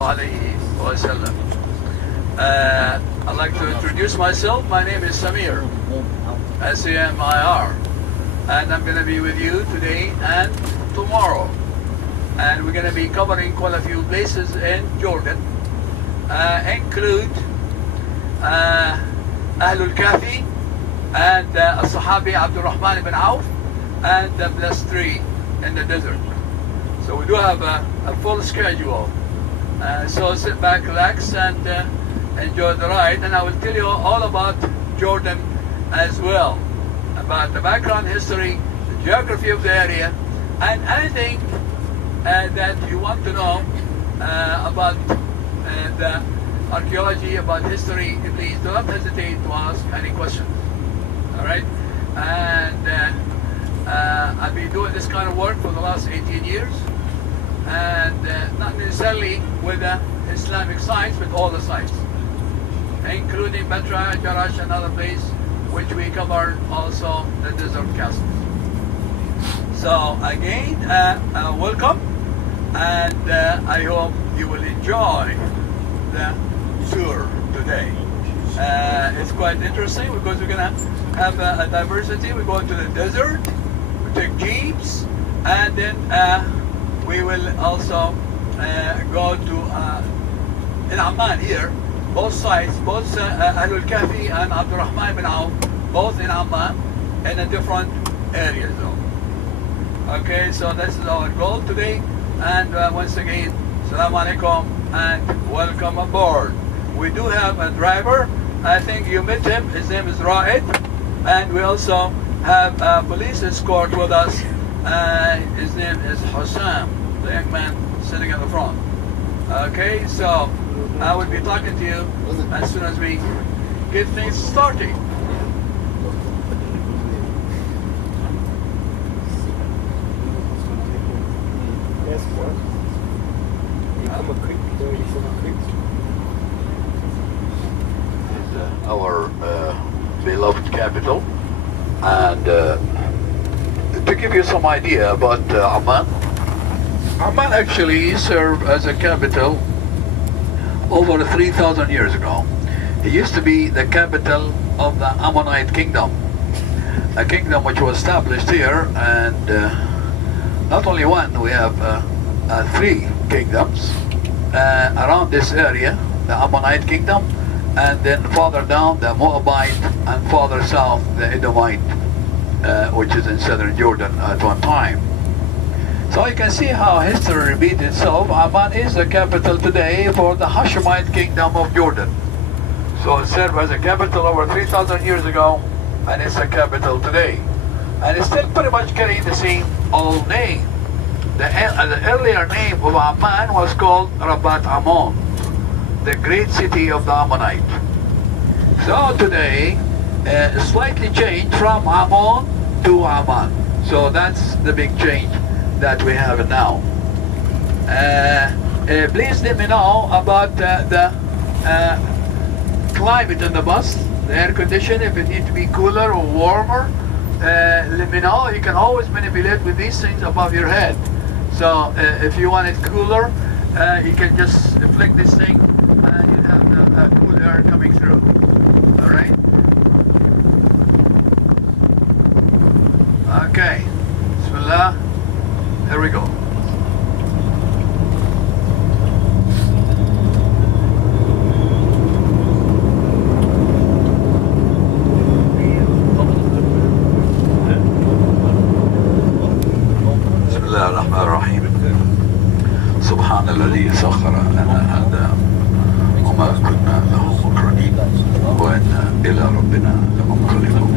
alayhi wasallam. I'd like to introduce myself. My name is Samir, S-A-M-I-R, and I'm going to be with you today and tomorrow. And we're going to be covering quite a few places in Jordan, include Ahlul Kafi and Sahabi Abdul Rahman ibn Auf and the blessed tree in the desert. So we do have a full schedule. So sit back, relax, and enjoy the ride. And I will tell you all about Jordan as well, about the background history, the geography of the area, and anything that you want to know about the archaeology, about history. Please do not hesitate to ask any questions. All right? And I've been doing this kind of work for the last 18 years. And not necessarily with Islamic sites, but all the sites, including Petra, Jarash, and other places, which we cover also the desert castles. So again, welcome, and I hope you will enjoy the tour today. It's quite interesting because we're gonna have a diversity. We go into the desert, we take jeeps, and then we will also go to in Amaan here, both sides, both Ahlul Kafi and Abdul Rahman ibn Auf, both in Amaan, in a different area though. Okay, so this is our goal today, and once again, Assalamu alaikum and welcome aboard. We do have a driver. I think you met him. His name is Ra'id, and we also have a police escort with us. His name is Hussam, the young man sitting in the front. Okay, so I will be talking to you as soon as we get things started. Our beloved capital, and to give you some idea about Amaan. Amaan actually served as a capital over 3,000 years ago. It used to be the capital of the Ammonite kingdom, a kingdom which was established here, and not only one, we have three kingdoms around this area, the Ammonite kingdom, and then farther down the Moabite, and farther south the Edomite, which is in southern Jordan at one time. So you can see how history repeats itself. Amaan is the capital today for the Hashemite kingdom of Jordan. So it served as a capital over 3,000 years ago, and it's a capital today. And it's still pretty much carrying the same old name. The earlier name of Amaan was called Rabat Ammon, the great city of the Ammonite. So today, slightly changed from Ammon to Amaan. So that's the big change that we have now. Please let me know about the climate in the bus, the air condition, if it needs to be cooler or warmer. Let me know. You can always manipulate with these things above your head. So if you want it cooler, you can just flick this thing and you have the cool air coming through. All right? Okay. Bismillah. There we go. Bismillah ar-Rahman ar-Rahim. سبحان الذي سخر لنا هذا وما كنا له مقرنين وإنا إلى ربنا لمنقلبون.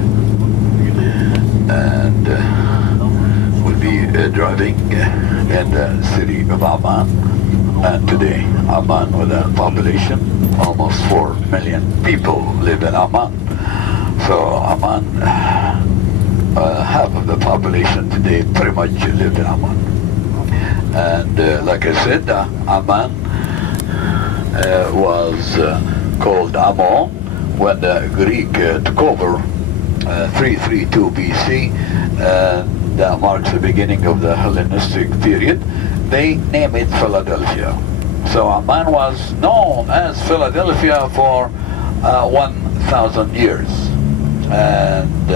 And we'll be driving in the city of Amaan, and today Amaan, with a population almost 4 million people live in Amaan. So Amaan, half of the population today pretty much live in Amaan. And like I said, Amaan was called Ammon when the Greek took over 332 BC. That marks the beginning of the Hellenistic period. They name it Philadelphia. So Amman was known as Philadelphia for 1,000 years. And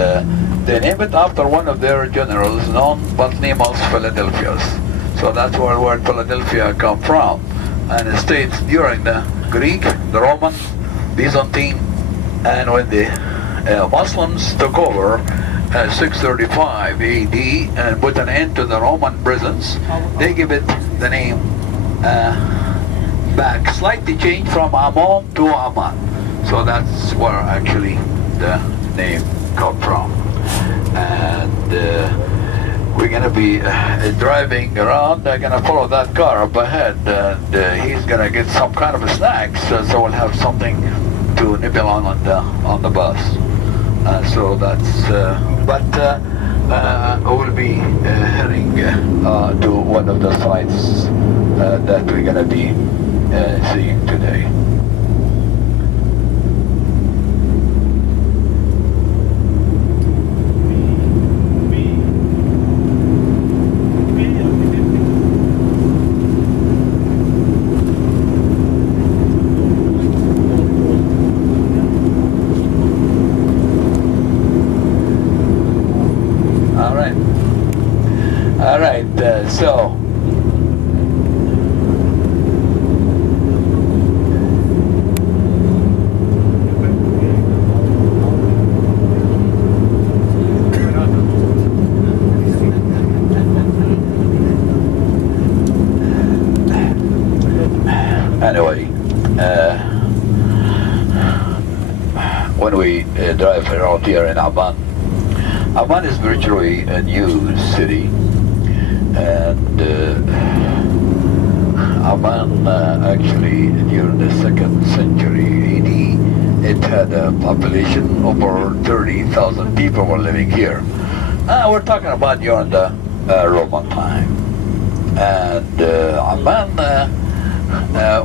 they named it after one of their generals known Batlimos Philadelphus. So that's where the word Philadelphia come from. And it states during the Greek, the Roman, Byzantine, and when the Muslims took over 635 AD and put an end to the Roman prisons, they give it the name back, slightly changed from Ammon to Amman. So that's where actually the name come from. And we're gonna be driving around. I'm gonna follow that car up ahead, and he's gonna get some kind of a snack, so we'll have something to nibble on the bus. So that's we'll be heading to one of the sites that we're gonna be seeing today. All right, so anyway, when we drive around here in Amaan, Amaan is virtually a new city. And Amaan actually during the 2nd century AD, it had a population over 30,000 people were living here. We're talking about during the Roman time. And Amaan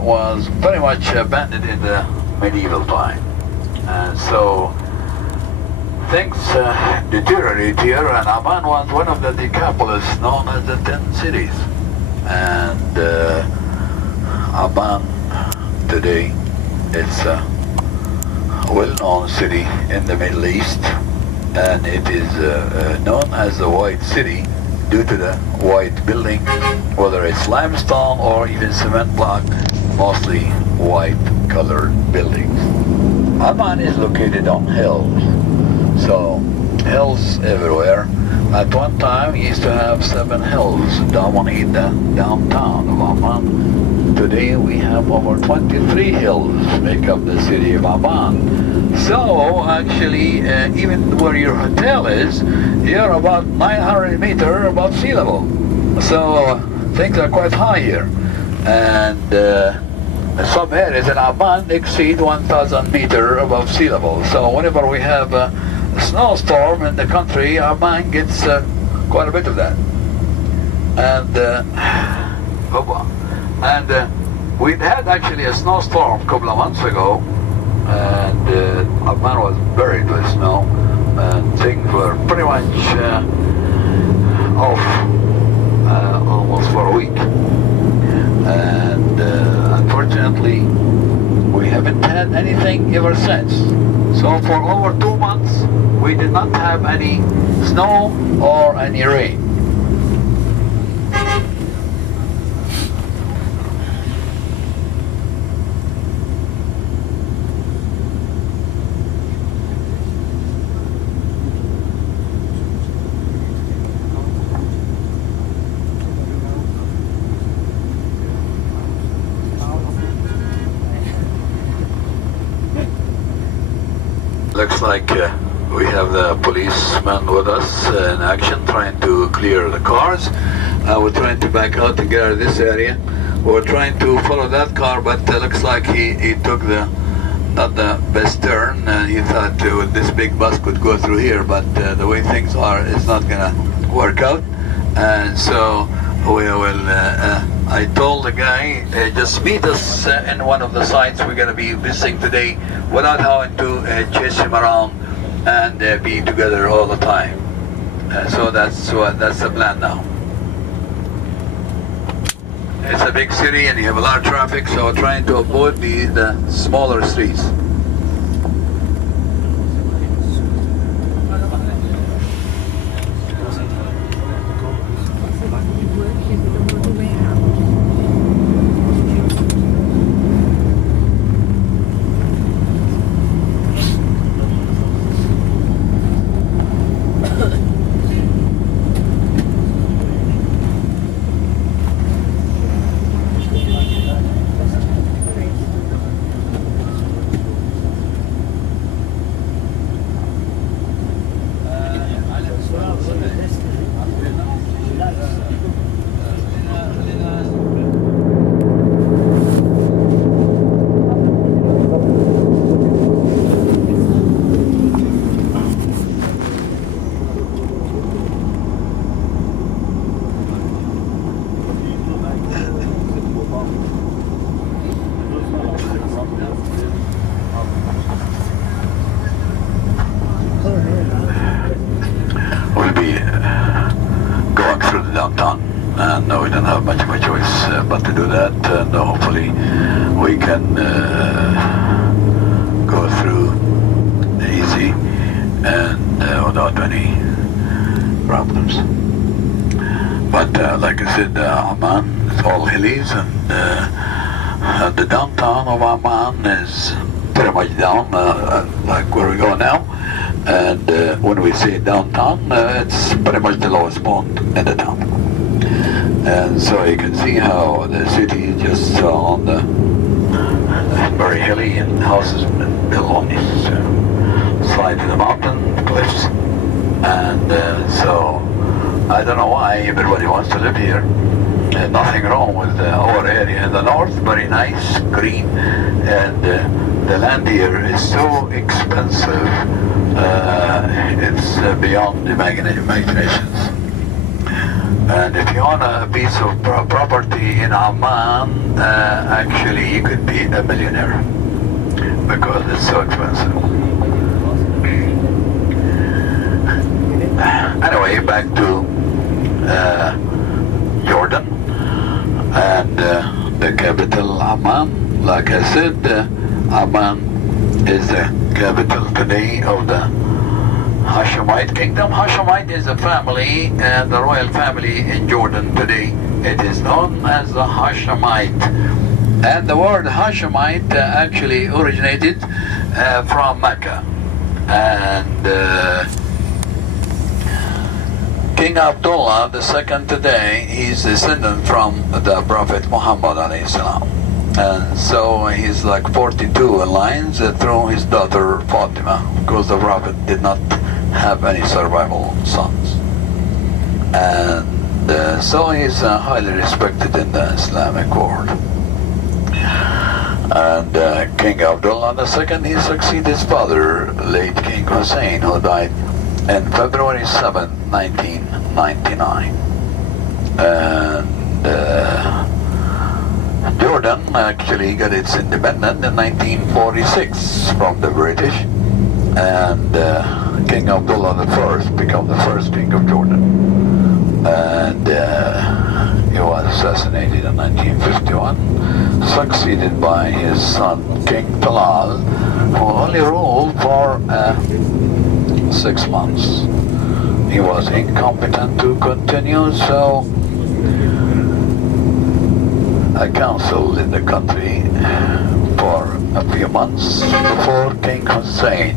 was very much abandoned in the medieval time. And so things deteriorated here, and Amaan was one of the Decapolis known as the 10 cities. And Amaan today is a well-known city in the Middle East, and it is known as the White City due to the white building, whether it's limestone or even cement block, mostly white colored buildings. Amaan is located on hills. So, hills everywhere. At one time, we used to have 7 hills dominate the downtown of Amman. Today, we have over 23 hills make up the city of Amman. So, actually, even where your hotel is, you're about 900 meters above sea level. So, things are quite high here. And some areas in Amman exceed 1,000 meters above sea level. So, whenever we have a snowstorm in the country, Amaan gets quite a bit of that. And we'd had actually a snowstorm a couple of months ago, and Amaan was buried with snow, and things were pretty much off almost for a week. And unfortunately, we haven't had anything ever since. So for over 2 months, we did not have any snow or any rain. Looks like we have the policeman with us in action, trying to clear the cars. We're trying to back out to get out of this area. We're trying to follow that car, but looks like he took not the best turn, and he thought this big bus could go through here, but the way things are, it's not gonna work out. And so we will, I told the guy, just meet us in one of the sites we're going to be visiting today without having to chase him around and be together all the time. So that's the plan now. It's a big city and you have a lot of traffic, so we're trying to avoid the smaller streets. We'll be going through the downtown, and we don't have much of a choice but to do that, and hopefully we can go through easy and without any problems. But like I said, Amaan is all hillies, and the downtown of Amaan is pretty much down, like where we go now. And when we say downtown, it's pretty much the lowest point in the town. And so you can see how the city is just on the very hilly, and houses built on this side of the mountain cliffs. And so I don't know why everybody wants to live here. There's nothing wrong with our area in the north, very nice, green, and the land here is so expensive, it's beyond imaginations. And if you own a piece of property in Amman, actually you could be a millionaire because it's so expensive. Anyway, back to Jordan and the capital Amman. Like I said, Amman is the capital today of the Hashemite kingdom. Hashemite is a family, the royal family in Jordan today. It is known as the Hashemite. And the word Hashemite actually originated from Mecca. And King Abdullah II today, he's descendant from the Prophet Muhammad alayhi salam. And so he's like 42 lines through his daughter Fatima, because the Prophet did not have any survival sons. And so he's highly respected in the Islamic world. And King Abdullah II, he succeeded his father, late King Hussein, who died in February 7, 1999. And Jordan actually got its independence in 1946 from the British, and King Abdullah I became the first king of Jordan. And he was assassinated in 1951, succeeded by his son King Talal, who only ruled for 6 months. He was incompetent to continue, so a council in the country for a few months before King Hussein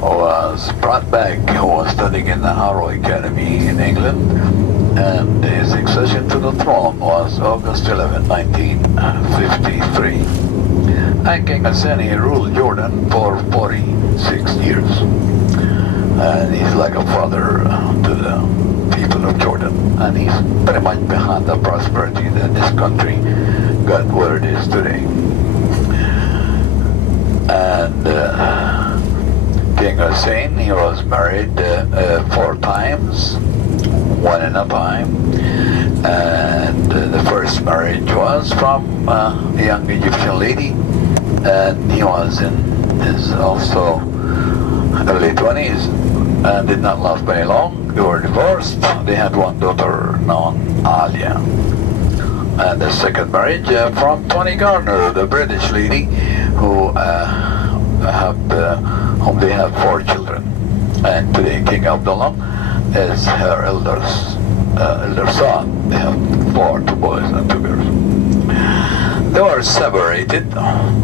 was brought back, who was studying in the Harrow Academy in England, and his succession to the throne was August 11, 1953. And King Hussein, he ruled Jordan for 46 years. And he's like a father to the people of Jordan. And he's pretty much behind the prosperity that this country got where it is today. And King Hussein, he was married 4 times, one in a time. And the first marriage was from a young Egyptian lady, and he was in his also early 20s and did not last very long. They were divorced. They had one daughter named Alia. And the second marriage from Tony Garner, the British lady whom they have 4 children. And today King Abdullah is her elder son. They have 4, 2 boys and 2 girls. They were separated.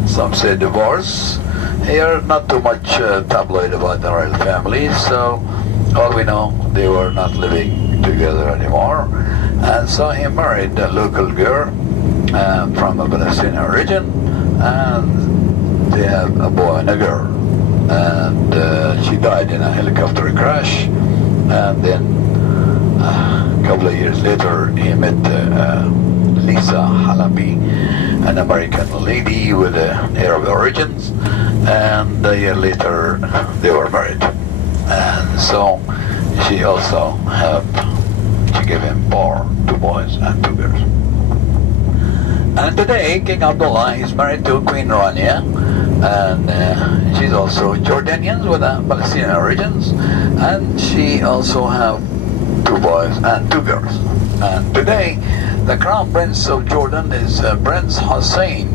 Some say divorce. Here, not too much tabloid about the royal family, so all we know, they were not living together anymore. And so he married a local girl from a Palestinian origin, and they have a boy and a girl. And she died in a helicopter crash, and then a couple of years later he met Lisa Halabi, an American lady with Arab origins, and a year later they were married. And so she gave him 2 boys and 2 girls. And today King Abdullah is married to Queen Rania, and she's also Jordanian with Palestinian origins, and she also have 2 boys and 2 girls. And today the Crown Prince of Jordan is Prince Hussein,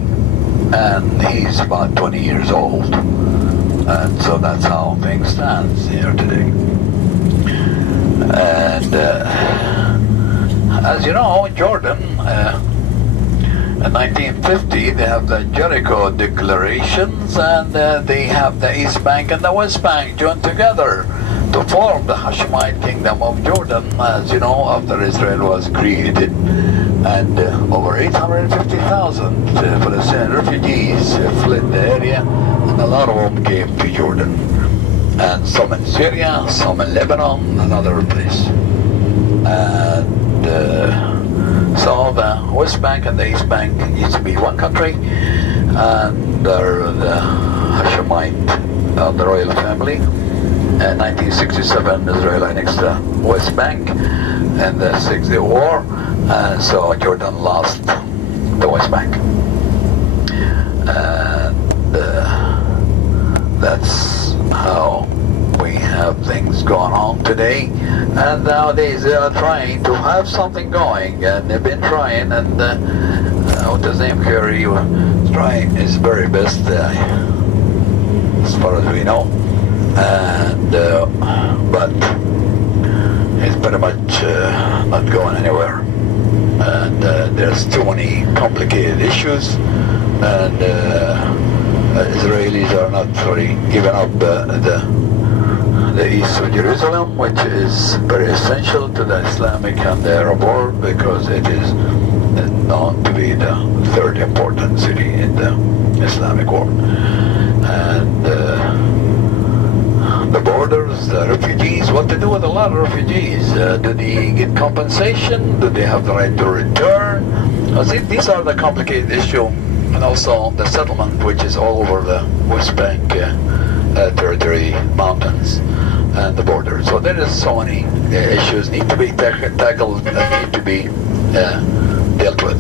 and he's about 20 years old. And so that's how things stand here today. And as you know, Jordan, in 1950, they have the Jericho Declarations, and they have the East Bank and the West Bank joined together to form the Hashemite Kingdom of Jordan, as you know, after Israel was created. And over 850,000 Palestinian refugees fled the area, and a lot of them came to Jordan. And some in Syria, some in Lebanon, and other places. And so the West Bank and the East Bank used to be one country, under the Hashemite, the royal family. In 1967, Israel annexed the West Bank in the 6-Day War, and so Jordan lost the West Bank. And that's how we have things going on today. And nowadays they are trying to have something going, and they've been trying, and what's his name, Kerry, is trying his very best, as far as we know. And but it's pretty much not going anywhere, and there's too many complicated issues, and Israelis are not really giving up the east of Jerusalem, which is very essential to the Islamic and the Arab world, because it is known to be the 3rd important city in the Islamic world. And the borders, the refugees, what to do with a lot of refugees? Do they get compensation? Do they have the right to return? See, these are the complicated issue, and also the settlement, which is all over the West Bank territory, mountains, and the border. So there is so many issues need to be tackled, need to be dealt with.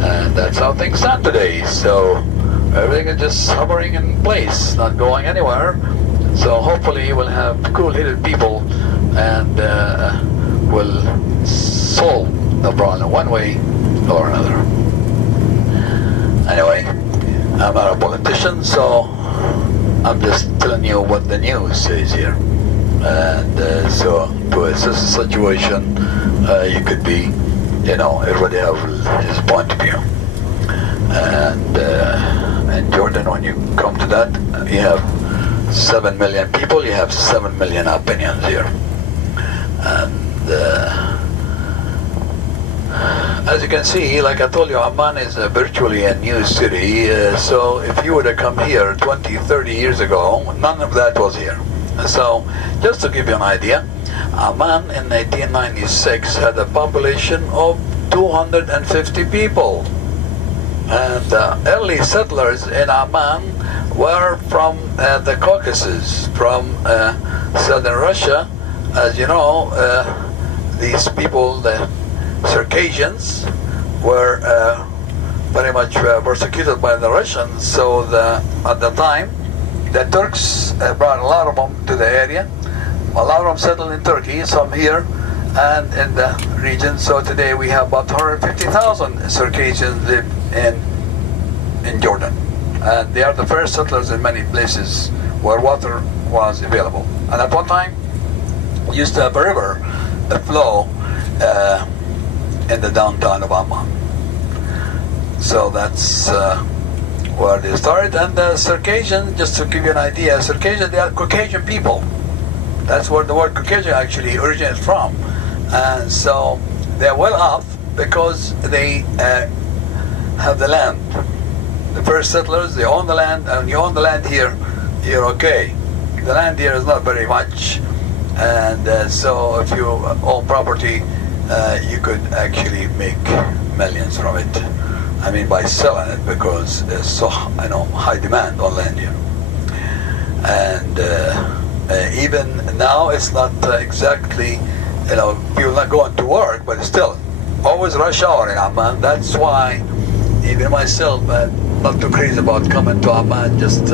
And that's how things stand today. So everything is just hovering in place, not going anywhere. So hopefully we'll have cool-headed people, and will solve the problem one way or another. Anyway, I'm not a politician, so I'm just telling you what the news says here. And so to assess the situation, you could be, everybody have his point of view. And in Jordan, when you come to that, you have 7 million people, you have 7 million opinions here. And as you can see, like I told you, Amaan is virtually a new city. So if you were to come here 20, 30 years ago, none of that was here. So just to give you an idea, Amaan in 1996 had a population of 250 people. And the early settlers in Amaan were from the Caucasus, from southern Russia. As you know, these people, the Circassians, were very much persecuted by the Russians. So at the time, the Turks brought a lot of them to the area. A lot of them settled in Turkey, some here, and in the region. So today we have about 150,000 Circassians live in Jordan, and they are the first settlers in many places where water was available. And at one time, we used to have a river that flow in the downtown of Amaan. So that's where they started. And the Circassian, just to give you an idea, Circassian, they are Caucasian people. That's where the word Caucasian actually originates from. And so they're well off because they have the land. The first settlers, they own the land, and you own the land here, you're okay. The land here is not very much, and so if you own property, you could actually make millions from it. I mean, by selling it, because there's so high demand on land here. And even now, it's not exactly, people not going to work, but it's still always rush hour in Amman. That's why even myself, not too crazy about coming to Amman just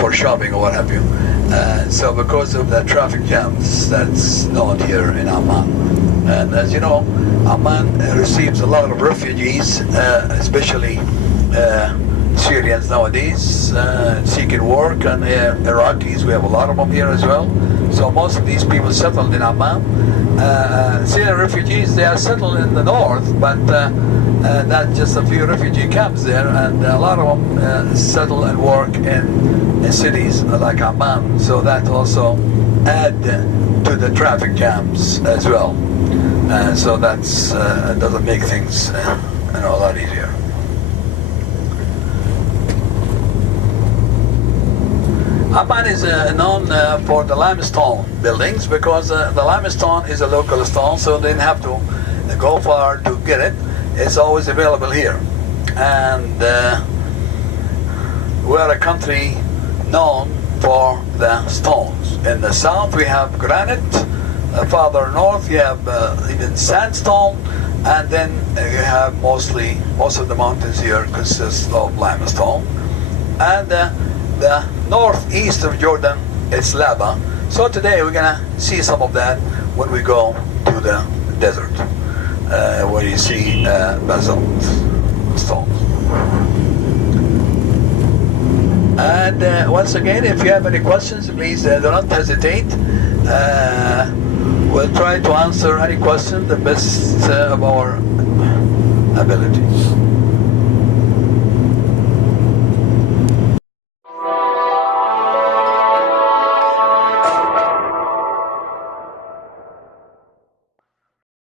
for shopping or what have you. So because of the traffic jams that's known here in Amman. And as you know, Amman receives a lot of refugees, especially Syrians nowadays, seeking work, and Iraqis. We have a lot of them here as well. So most of these people settled in Amman. Syrian refugees, they are settled in the north, but not just a few refugee camps there, and a lot of them settle and work in cities like Amman. So that also add to the traffic jams as well. So that's doesn't make things a lot easier. Amaan is known for the limestone buildings, because the limestone is a local stone, so they didn't have to go far to get it. It's always available here. And we're a country known for the stones. In the south we have granite, farther north you have even sandstone, and then you have most of the mountains here consist of limestone. And the northeast of Jordan, it's lava. So today we're gonna see some of that when we go to the desert, where you see basalt stones. And once again, if you have any questions, please do not hesitate. We'll try to answer any question the best of our abilities.